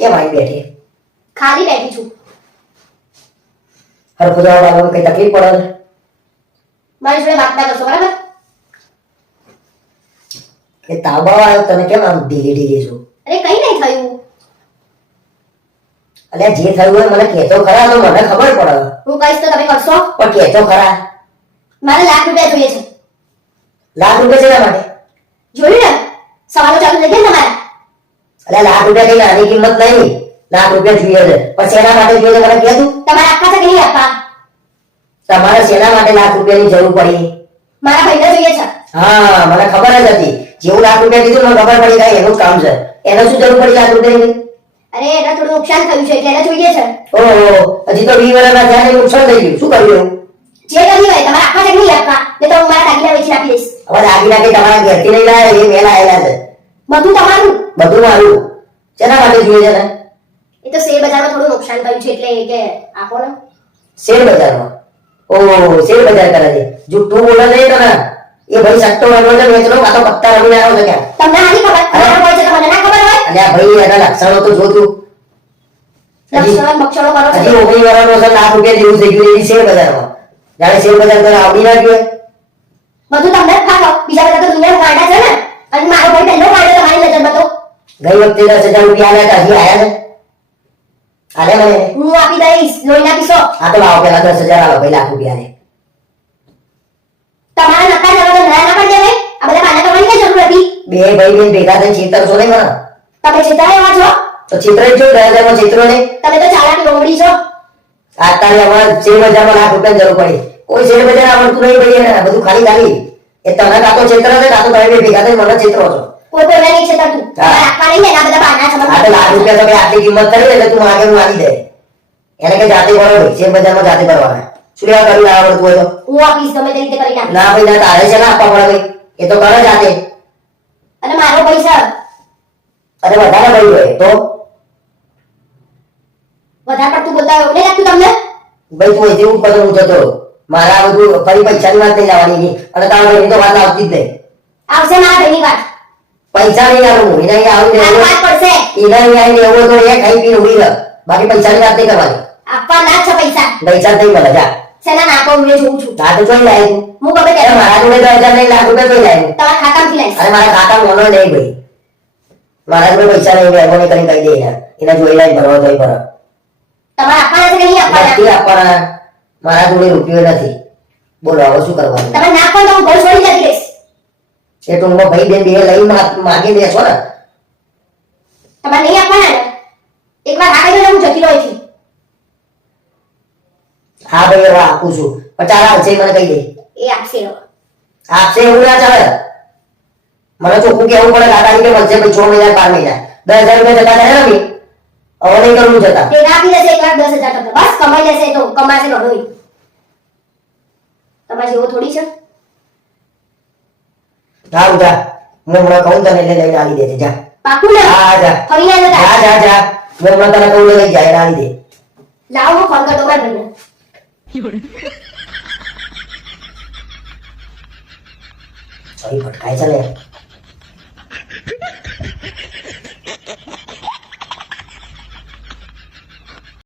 કેમ આવી બેઠી? ખાલી બેઠી છું. હર ખુદા આપવામાં કઈ તકલીફ પડે મારી જોડે વાત ના કરશો બરાબર? એ તાબા આવ્યો તને કેમ આમ ઢીલી ઢીલી છો? અરે કઈ નહીં થયું. અલ્યા જે થયું હોય મને કહેતો ખરા તો મને ખબર પડે. હું કહીશ તો તમે કરશો? પણ કહેતો ખરા. મારે લાખ રૂપિયા જોઈએ છે. લાખ રૂપિયા શેના માટે? જોયું ને સવાલો ચાલુ થઈ ગયા ને તમારા અલ્યા લાખ રૂપિયા કઈ નાની કિંમત નહીં. લાખ રૂપિયા જોઈએ છે. પણ શેના માટે જોઈએ મને કહે તું. તમારે આપવા છે કે નહીં આપવા? તમારે શેના માટે લાખ રૂપિયાની જરૂર પડી? મારા ભાઈને જોઈએ છે. હા મને ખબર જ હતી. જેવું લાખ રૂપિયા કીધું મને ખબર પડી ગઈ એનું કામ છે. એને શું જરૂર પડી લાખ રૂપિયાની? અરે એને થોડું નુકસાન થયું છે એટલે એને જોઈએ છે. ઓહો હજી તો વીસ વર્ષના થયા નુકસાન થઈ ગયું. શું કર્યું? જે કર્યું હોય તમારે આપવા છે કે નહીં આપવા? નહીં તો હું મારા દાગીના વેચી આપી દઈશ. હવે દાગીના કે તમારા ઘરથી નહીં લાયા એ મેલા આયેલા છે બધું તમારું. બધું મારું. શેના માટે જોઈએ છે ને? એ તો શેર બજારમાં થોડું નુકસાન થયું છે એટલે કે આપો ને. શેર બજારમાં? ઓ શેર બજાર કરે છે. જુઠ્ઠું બોલે નહીં તમે. એ ભાઈ સટ્ટો વાળો છે વેચનો કાં તો પત્તા રમી આવ્યો છે ક્યાં? તમને આની ખબર હોય? છે તમને ના ખબર હોય? અને આ ભાઈ એના લક્ષણો તો જોતું લક્ષણો બક્ષણો કરો હજી ઓગણી છે લાખ રૂપિયા જેવું થઈ ગયું એની શેર બજારમાં. જાણે શેર બજાર તને આવડી ના ગયું બધું તમને જ ખાતો બીજા બધા તો દુનિયામાં ગાંડા છે ને અને મારો ભાઈ પહેલો ગાંડો તમારી નજરમાં તો ગઈ વખતે દસ હજાર રૂપિયા આવ્યા હતા હજી આવ્યા ને આલે મને? હું આપી દઈશ લોહી નાખીશો આ તો લાવો પેલા દસ હજાર આવો ભાઈ લાખ રૂપિયા ને તમારા નકા જવા તો નયા નકા જવે આ બધા બાના તો મને જરૂર હતી. બે ભાઈ બેન ભેગા થઈને ચિત્ર છો નહીં મને. તમે છેતરાય છો? તો ચિત્ર જ જો દસ હજારમાં ચિત્રો નહીં. તમે તો ચાલાક લોમડી છો. અત્યારે અમારે શેર બજારમાં લાખ રૂપિયા જરૂર પડી. કોઈ શેર બજાર આવડતું નહીં ભાઈ બધું ખાલી ખાલી. એ તમે કાતો ચિત્ર છે કાતો તમે બે ભેગા થઈને મને ચિત્રો છો. કોઈ કોઈને નહીં છેતરતું હા. આપવા નહીં ને બધા બાના છે આ તો લાખ રૂપિયા તમે આટલી કિંમત કરી એટલે તું આગળ મારી દે. એને કે જાતે ભરો ભાઈ શેર બજારમાં જાતે ભરવાના. શું લેવા કર્યું આવડતું હોય તો? હું આપીશ ગમે તે રીતે કરી નાખ ના ભાઈ ના તારે છે ના આપવા પડે ભાઈ. એ તો કરે જાતે. અને મારો પૈસા અરે વધારે ભાઈ હોય તો? વધારે પડતું બોલતા એવું નહીં લાગતું તમને? ભાઈ તું અહીંથી ઉપર હું જતો. મારે બધું ફરી પૈસાની વાત નહીં લાવવાની અને તારા ભાઈની તો વાત આવતી જ નહીં. આવશે મારા ભાઈની વાત. પૈસા નહીં આવું એના અહીંયા આવીને આ એવો- પડશે. એના આવીને એવો તો એ ખાઈ પીને ઉડી રહે. બાકી પૈસાની વાત નહીં કરવાની. આપવા ના છે પૈસા. પૈસા થઈ નહીં મળે જા. શેના નાખો હું એ જોઉં છું. આ તો જોઈ લાય હું ગમે કે મારા જોડે દસ હજાર નહીં લાખ રૂપિયા જોઈ લાય તમારા ખાતામાંથી લઈશ. અરે મારા ખાતા મોનો નહીં ભાઈ. મારા જોડે પૈસા નહીં મહેરબાની કરીને કહી દે એને એના જોઈ લાય ભરવા તોય ભરો. તમારે આપવાના છે કે નહીં આપવાના? નથી આપવાના. મારા જોડે રૂપિયો નથી. બોલો હવે શું કરવાનું? તમે નાખો તો હું ઘર છોડી જતી રહીશ એ હું ભાઈ બેન બે લઈ માગી દે છો ને. તમારે નહીં આપવાના ને? એકવાર આ કહી દો હું જતી રહી છું હા ભાઈ હવે આપું છું. પણ ચાલ આવશે મને કહી દે. એ આપશે. આપશે એવું ના ચાલે. મને ચોખ્ખું કેવું પડે કાકા કે મળશે ભાઈ છ મહિના બાર મહિના. દસ હજાર રૂપિયા જતા થાય ને હવે નહીં કરવું જતા. ભેગા આપી દેશે એક લાખ દસ હજાર બસ કમાઈ લેશે તો કમાશે નડોઈ તમારે જેવો થોડી છે? હા ઉધા. હું હમણાં કહું તને એટલે લઈને આવી દેજે. જા. પાકું ને હા જા. ફરી આવે જા જા જા. હું હમણાં તને કહું લઈ જાય આવી દે. લાવ હું ફોન કરતો મારા ભાઈને સોરી ભટકાય છે ને.